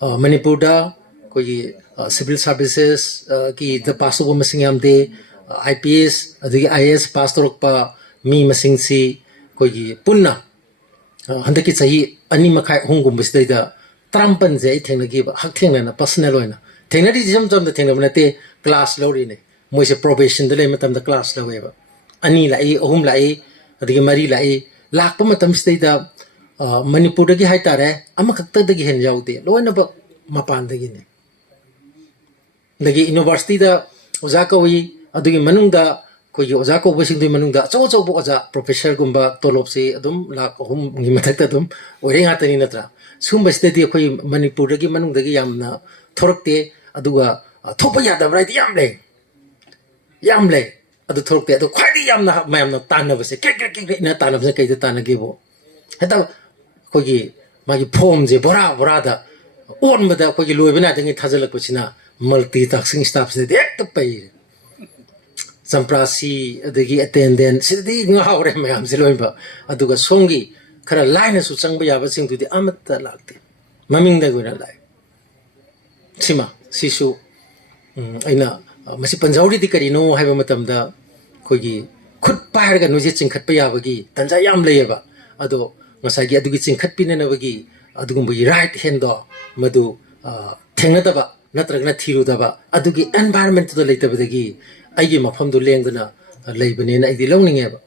Manipur da koi civil services ki the pass over masing yamde IPS adigi IAS pass torok pa mi masing si koi punna handaki chahi ani makhai hongum bisdaida trampan je thengnagi ba hak thengna na personal oina thengnadi jam jam da thengna banate class lori ne moise probation de le matam da class lawe ba ani lai ahum lai adigi mari lai lakpa matam staida Manipur dagi hai tare ama khakta dagi hen yaude loina ba mapan dagi ne dagi university da oja ka wi adugi manungda koi oja ko basing du manungda cho cho bo oja professor gumba tolop se adum lak ahum ngi mathak ta dum ore nga tani natra sum bastedi koi Manipur dagi manungda gi yamna thorakte aduga thopa yada brai yam le adu thorakte adu khwadi yamna mayamna tanabase ke na tanabase kai da tanagi bo heta kogi magi form je bora da on bada kogi loibena dangi thajal ko china multitasking staff se dek to pai samprasi adagi attendant sidi ngawre mayam se loiba aduga songi khara line su changba yaba sing tu di amatta lakte maming da guna lai sima sisu aina masi panjauri di karino haiba matam da kogi khut pair ga nuje chingkhat pa yabagi tanja yam leyeba ado masagi adugi chingkhat pinanabagi adugumbi right hand do madu thengnadaba natragna thirudaba adugi environment to leitabadagi aigi mafam du lengdana leibane na idi longningeba